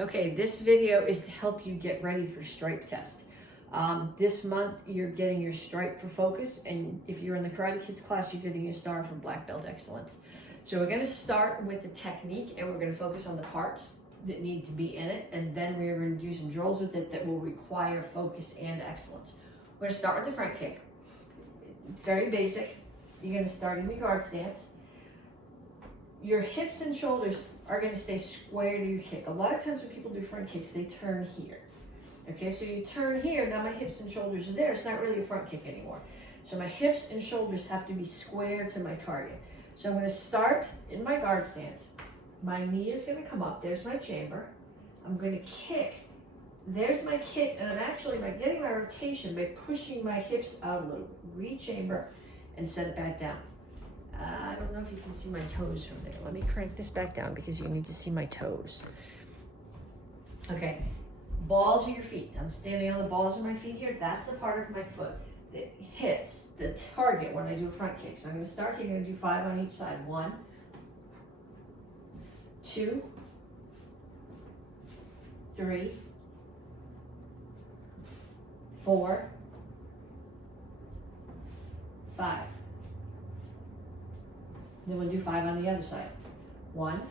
Okay, this video is to help you get ready for stripe test. This month you're getting your stripe for focus, and if you're in the Karate Kids class, you're getting your star for Black Belt Excellence. So we're going to start with the technique, and we're going to focus on the parts that need to be in it, and then we're going to do some drills with it that will require focus and excellence. We're going to start with the front kick. Very basic. You're going to start in your guard stance. Your hips and shoulders are going to stay square to your kick. A lot of times when people do front kicks, they turn here. Okay, so you turn here, now my hips and shoulders are there. It's not really a front kick anymore. So my hips and shoulders have to be square to my target. So I'm going to start in my guard stance. My knee is going to come up. There's my chamber. I'm going to kick. There's my kick, and I'm actually getting my rotation by pushing my hips out a little. Re-chamber and set it back down. I don't know if you can see my toes from there. Let me crank this back down because you need to see my toes. Okay, balls of your feet. I'm standing on the balls of my feet here. That's the part of my foot that hits the target when I do a front kick. So I'm going to start here. I'm going to do 5 on each side. 1, 2, 3, 4, 5. Then we'll do 5 on the other side. 1,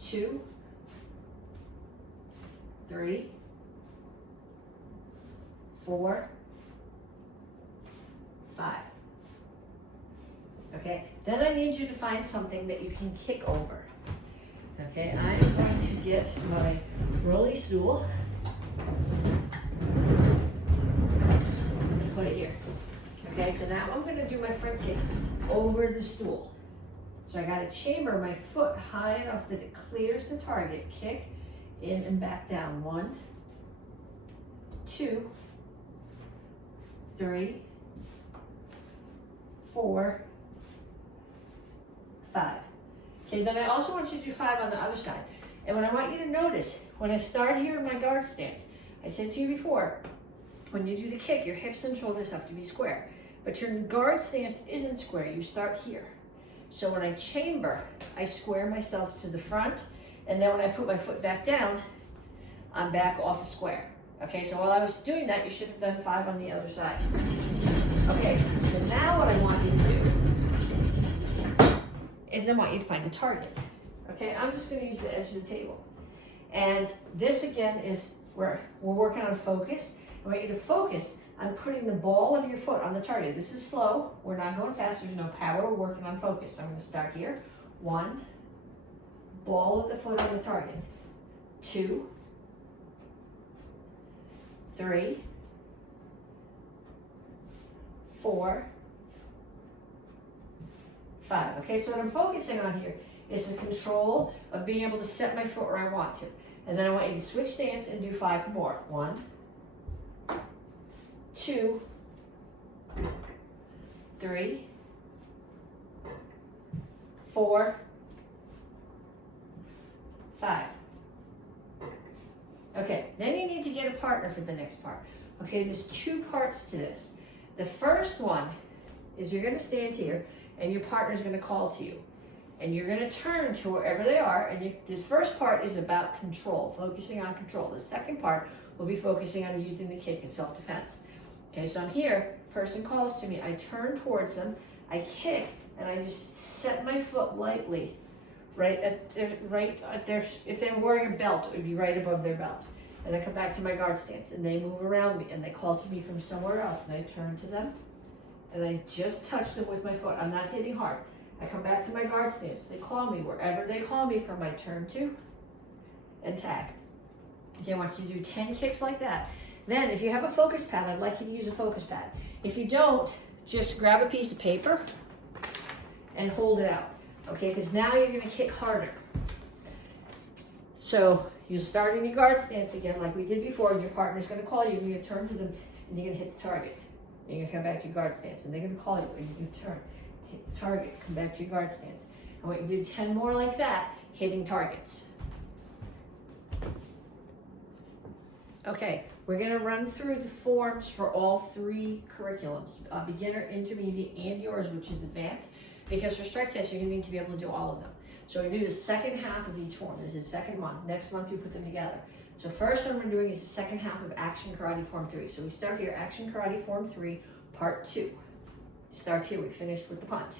2, 3, 4, 5. Okay, then I need you to find something that you can kick over. Okay, I'm going to get my rolly stool and put it here. Okay, so now I'm going to do my front kick over the stool. So I got to chamber my foot high enough that it clears the target. Kick in and back down. 1, 2, 3, 4, 5. Okay, then I also want you to do 5 on the other side. And what I want you to notice, when I start here in my guard stance, I said to you before, when you do the kick, your hips and shoulders have to be square. But your guard stance isn't square. You start here. So when I chamber, I square myself to the front, and then when I put my foot back down, I'm back off the square. Okay, so while I was doing that, you should have done 5 on the other side. Okay, so now what I want you to do is I want you to find the target. Okay, I'm just going to use the edge of the table. And this again is where we're working on focus. I want you to focus on putting the ball of your foot on the target. This is slow. We're not going fast. There's no power. We're working on focus. So I'm going to start here. 1, ball of the foot on the target. 2, 3, 4, 5. Okay, so what I'm focusing on here is the control of being able to set my foot where I want to. And then I want you to switch stance and do 5 more. 1, 2, 3, 4, 5. Okay, then you need to get a partner for the next part. Okay, there's 2 parts to this. The first one is you're going to stand here and your partner's going to call to you. And you're going to turn to wherever they are. And the first part is about control, focusing on control. The second part will be focusing on using the kick as self-defense. Okay, so I'm here, person calls to me, I turn towards them, I kick, and I just set my foot lightly right at their, if they were wearing a belt, it would be right above their belt. And I come back to my guard stance, and they move around me, and they call to me from somewhere else, and I turn to them, and I just touch them with my foot. I'm not hitting hard. I come back to my guard stance. They call me wherever they call me from, I turn to and tag. Okay, I want you to do 10 kicks like that. Then, if you have a focus pad, I'd like you to use a focus pad. If you don't, just grab a piece of paper and hold it out, okay? Because now you're going to kick harder. So, you start in your guard stance again like we did before, and your partner's going to call you, and you're going to turn to them, and you're going to hit the target. And you're going to come back to your guard stance, and they're going to call you, and you're going to turn, hit the target, come back to your guard stance. I want you to do 10 more like that, hitting targets. Okay, we're going to run through the forms for all 3 curriculums, beginner, intermediate, and yours, which is advanced, because for strike test, you're going to need to be able to do all of them. So we do the second half of each form. This is second month. Next month you put them together. So first one we're doing is the second half of Action Karate Form 3. So we start here, Action Karate Form 3, Part 2. Start here, we finished with the punch.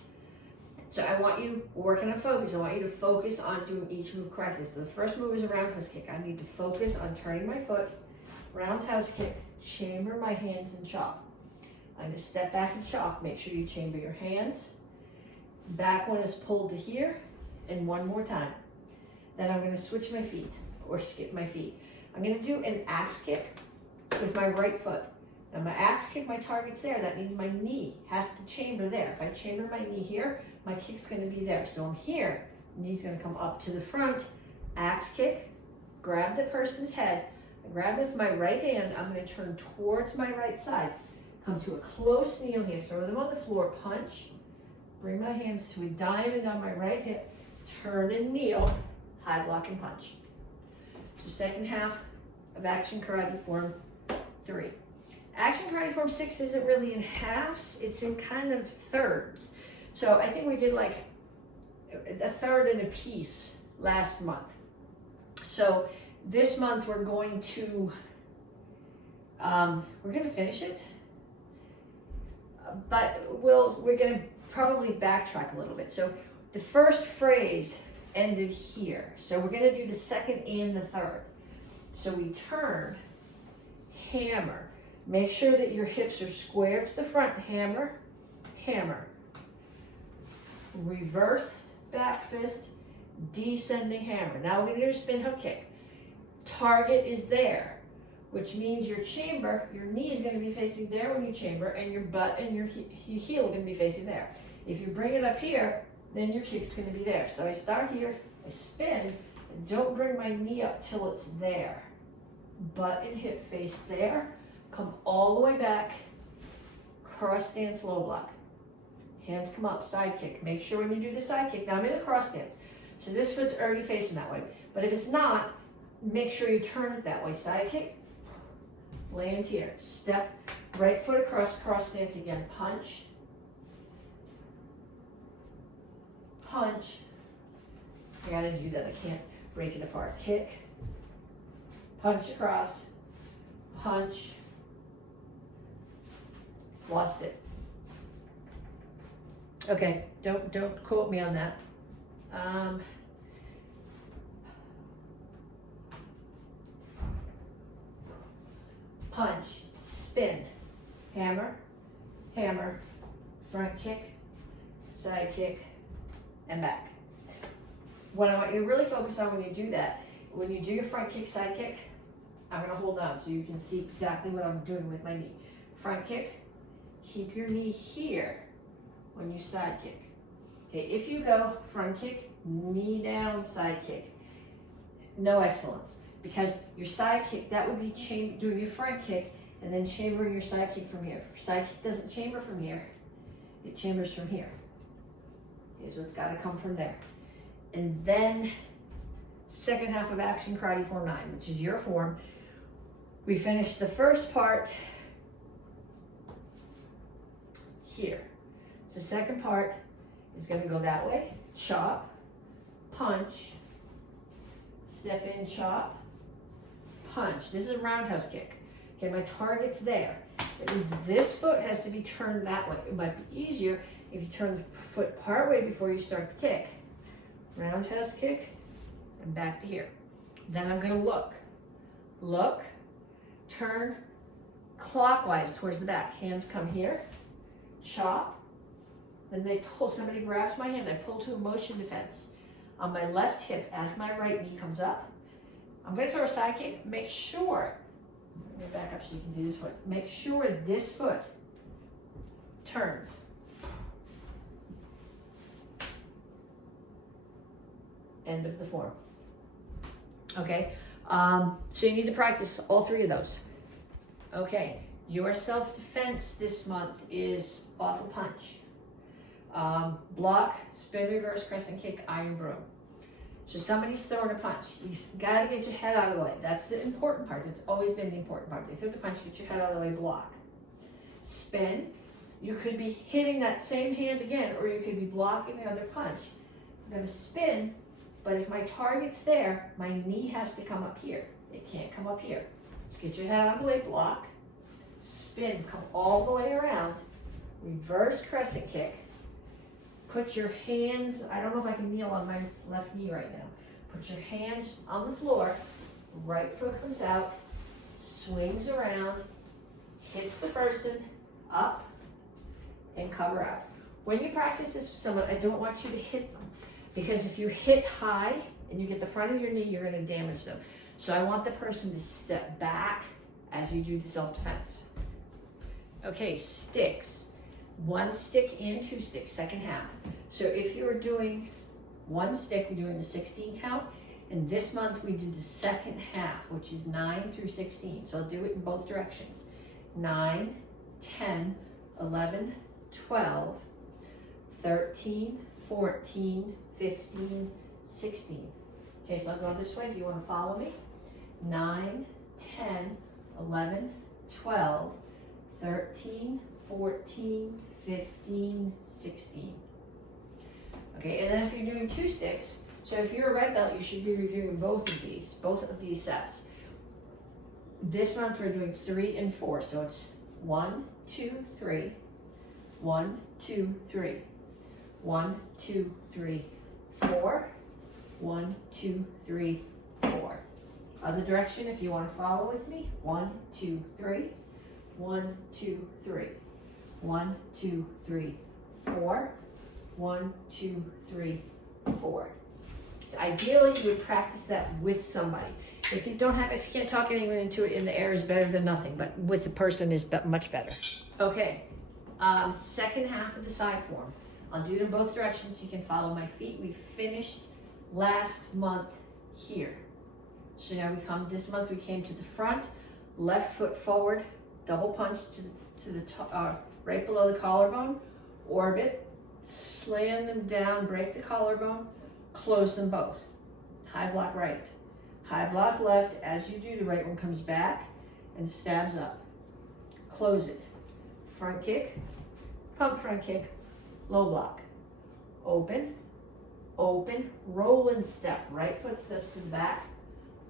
So I want you, working on focus, I want you to focus on doing each move correctly. So the first move is a roundhouse kick. I need to focus on turning my foot, roundhouse kick, chamber my hands and chop. I'm going to step back and chop. Make sure you chamber your hands. Back one is pulled to here, and one more time. Then I'm going to switch my feet, or skip my feet. I'm going to do an axe kick with my right foot. Now my axe kick, my target's there. That means my knee has to chamber there. If I chamber my knee here, my kick's going to be there. So I'm here, knee's going to come up to the front, axe kick, grab the person's head, I grab it with my right hand, I'm going to turn towards my right side, come to a close kneel here, throw them on the floor, punch, bring my hands to a diamond on my right hip, turn and kneel, high block and punch. So second half of Action Karate Form 3. Action Karate Form 6 isn't really in halves, it's in kind of thirds. So I think we did like a third and a piece last month. So this month we're going to finish it, but we're going to probably backtrack a little bit. So the first phrase ended here. So we're going to do the second and the third. So we turn, hammer. Make sure that your hips are square to the front, hammer, hammer. Reverse back fist, descending hammer. Now we're going to do a spin hook kick. Target is there, which means your chamber, your knee is going to be facing there when you chamber, and your butt and your heel are going to be facing there. If you bring it up here, then your kick's going to be there. So I start here, I spin, and don't bring my knee up till it's there. Butt and hip face there, come all the way back, cross stance low block. Hands come up, side kick. Make sure when you do the side kick, now I'm in a cross stance. So this foot's already facing that way. But if it's not, make sure you turn it that way. Side kick, land here. Step, right foot across, cross stance again. Punch, punch. I gotta do that, I can't break it apart. Kick, punch across, punch. Lost it. Okay, don't quote me on that. Punch, spin, hammer, hammer, front kick, side kick, and back. What I want you to really focus on when you do that, when you do your front kick, side kick, I'm going to hold on so you can see exactly what I'm doing with my knee. Front kick, keep your knee here when you side kick. Okay, if you go front kick, knee down, side kick, no excellence. Because your side kick, that would be doing your front kick and then chambering your side kick from here. Side kick doesn't chamber from here, it chambers from here. Okay, so it's got to come from there. And then second half of Action Karate Form 9, which is your form. We finished the first part here. So second part is going to go that way. Chop, punch, step in, chop, punch. This is a roundhouse kick. Okay, my target's there. It means this foot has to be turned that way. It might be easier if you turn the foot part way before you start the kick. Roundhouse kick, and back to here. Then I'm going to look, turn clockwise towards the back. Hands come here, chop, then they pull. Somebody grabs my hand, I pull to a motion defense. On my left hip, as my right knee comes up, I'm going to throw a side kick. Make sure, let me back up so you can see this foot. Make sure this foot turns. End of the form. Okay, so you need to practice all three of those. Okay, your self-defense this month is off a punch. Block, spin, reverse, crescent kick, iron broom. So somebody's throwing a punch. You gotta get your head out of the way. That's the important part. It's always been the important part. They throw the punch, get your head out of the way, block. Spin, you could be hitting that same hand again, or you could be blocking the other punch. I'm gonna spin, but if my target's there, my knee has to come up here. It can't come up here. Get your head out of the way, block, spin, come all the way around, reverse crescent kick, put your hands, I don't know if I can kneel on my left knee right now, put your hands on the floor, right foot comes out, swings around, hits the person, up, and cover out. When you practice this with someone, I don't want you to hit them, because if you hit high and you get the front of your knee, you're gonna damage them. So I want the person to step back as you do the self-defense. Okay, sticks. 1 stick and 2 sticks, second half. So if you're doing 1 stick, we're doing the 16 count. And this month we did the second half, which is 9 through 16. So I'll do it in both directions. 9, 10, 11, 12, 13, 14, 15, 16. Okay, so I'll go this way if you want to follow me. 9, 10, 11, 12, 13, 14, 15, 16. Okay, and then if you're doing 2 sticks, so if you're a red belt, you should be reviewing both of these sets. This month we're doing 3 and 4, so it's 1, 2, 3, 1, 2, 3, 1, 2, 3, 4, 1, 2, 3, 4. Other direction, if you want to follow with me. 1, 2, 3. 1, 2, 3. 1, 2, 3, 4. 1, 2, 3, 4. So ideally, you would practice that with somebody. If you can't talk anyone into it, in the air is better than nothing, but with the person is much better. Okay, second half of the side form. I'll do it in both directions. You can follow my feet. We finished last month here. So now this month we came to the front, left foot forward, double punch to the right below the collarbone, orbit, slam them down, break the collarbone, close them both. High block right, high block left. As you do, the right one comes back and stabs up. Close it. Front kick, pump front kick, low block. Open, open, roll and step. Right foot steps to the back.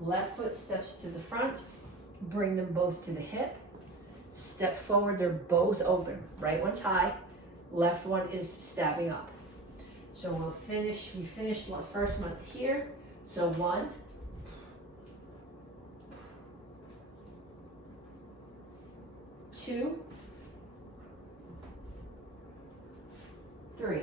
Left foot steps to the front, bring them both to the hip, step forward, they're both open. Right one's high, left one is stabbing up. So we finished the first month here. So 1, 2, 3.